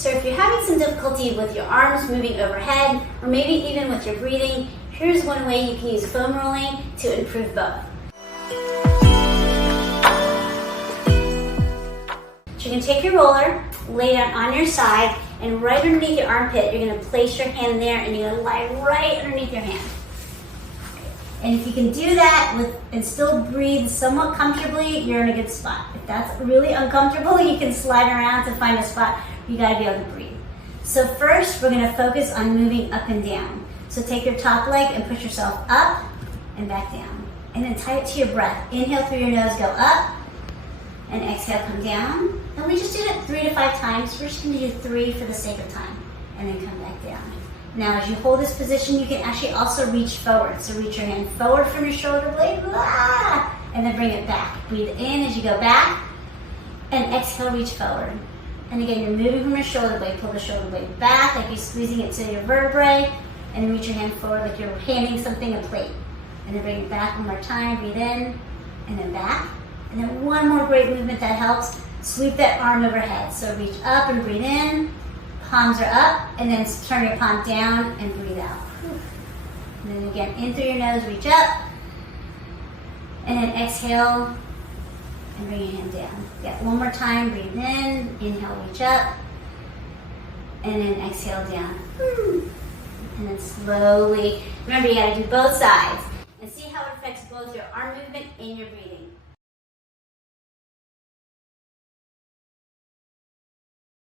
So if you're having some difficulty with your arms moving overhead, or maybe even with your breathing, here's one way you can use foam rolling to improve both. So you're going to take your roller, lay it on your side, and right underneath your armpit, you're going to place your hand there, and you're going to lie right underneath your hand. And if you can do that and still breathe somewhat comfortably, you're in a good spot. If that's really uncomfortable, you can slide around to find a spot. You got to be able to breathe. So first, we're going to focus on moving up and down. So take your top leg and push yourself up and back down. And then tie it to your breath. Inhale through your nose, go up, and exhale, come down. And we just did it 3 to 5 times. We're just going to do 3 for the sake of time, and then come back down. Now, as you hold this position, you can actually also reach forward. So reach your hand forward from your shoulder blade, and then bring it back. Breathe in as you go back, and exhale, reach forward. And again, you're moving from your shoulder blade. Pull the shoulder blade back like you're squeezing it to your vertebrae, and then reach your hand forward like you're handing something a plate. And then bring it back one more time. Breathe in, and then back. And then one more great movement that helps. Sweep that arm overhead. So reach up and breathe in. Palms are up, and then turn your palm down and breathe out. And then again, in through your nose, reach up, and then exhale, and bring your hand down. Yeah, one more time, breathe in, inhale, reach up, and then exhale down. And then slowly, remember you gotta do both sides, and see how it affects both your arm movement and your breathing.